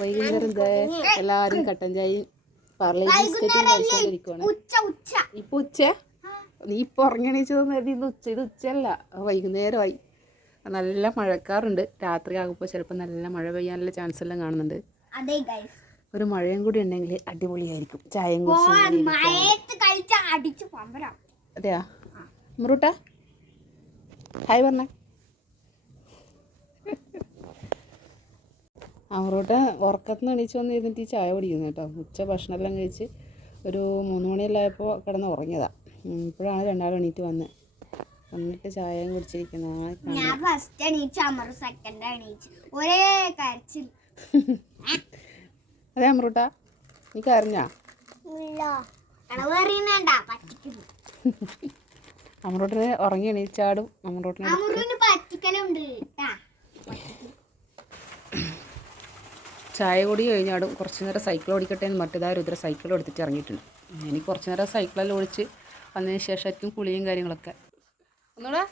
വൈകുന്നേരം എല്ലാരും കട്ടൻ ചായയും പാർലേജി ബിസ്ക്കറ്റും കഴിച്ചോണ്ടിരിക്കുവാണ്. ഇപ്പൊ ഉച്ച നീ ഇപ്പൊ ഉറങ്ങണീച്ചതെന്ന് കരുതി ഇന്ന് ഇത് ഉച്ചയല്ല, വൈകുന്നേരമായി. നല്ല മഴക്കാറുണ്ട്. രാത്രി ആകുമ്പോൾ ചിലപ്പോൾ നല്ല മഴ പെയ്യാനുള്ള ചാൻസ് എല്ലാം കാണുന്നുണ്ട്. ഒരു മഴയും കൂടി ഉണ്ടെങ്കിൽ അടിപൊളിയായിരിക്കും. ചായയും കുടിച്ച് അതെയാ മുറൂട്ടാ ഹായ് പറഞ്ഞ അവരോട്ട് ഉറക്കത്തിന് എണീച്ച് വന്ന് ഇരുന്നിട്ട് ഈ ചായ കുടിക്കുന്നു കേട്ടോ. ഉച്ച ഭക്ഷണമെല്ലാം കഴിച്ച് ഒരു 3 മണിയെല്ലാം ആയപ്പോൾ കിടന്ന് ഉറങ്ങിയതാണ്. ഇപ്പോഴാണ് രണ്ടാളും എണീറ്റ് വന്നിട്ട് ചായയും കുടിച്ചിരിക്കുന്നത്. അതെ അമറൂട്ടാ നീ കരഞ്ഞാ? അമറൂട്ടിന് ഉറങ്ങി എണീച്ചാടും. അമറൂട്ടിന് ചായ കൂടി കഴിഞ്ഞാടും. കുറച്ച് നേരം സൈക്കിൾ ഓടിക്കട്ടെ എന്ന് മറ്റേതായ രുദ്ര സൈക്കിൾ എടുത്തിട്ട് ഇറങ്ങിയിട്ടുണ്ട്. ഇനി കുറച്ച് നേരം സൈക്കിളെല്ലാം ഓടിച്ച് വന്നതിന് ശേഷമായിരിക്കും കുളിയും കാര്യങ്ങളൊക്കെ. ഒന്നുകൂടെ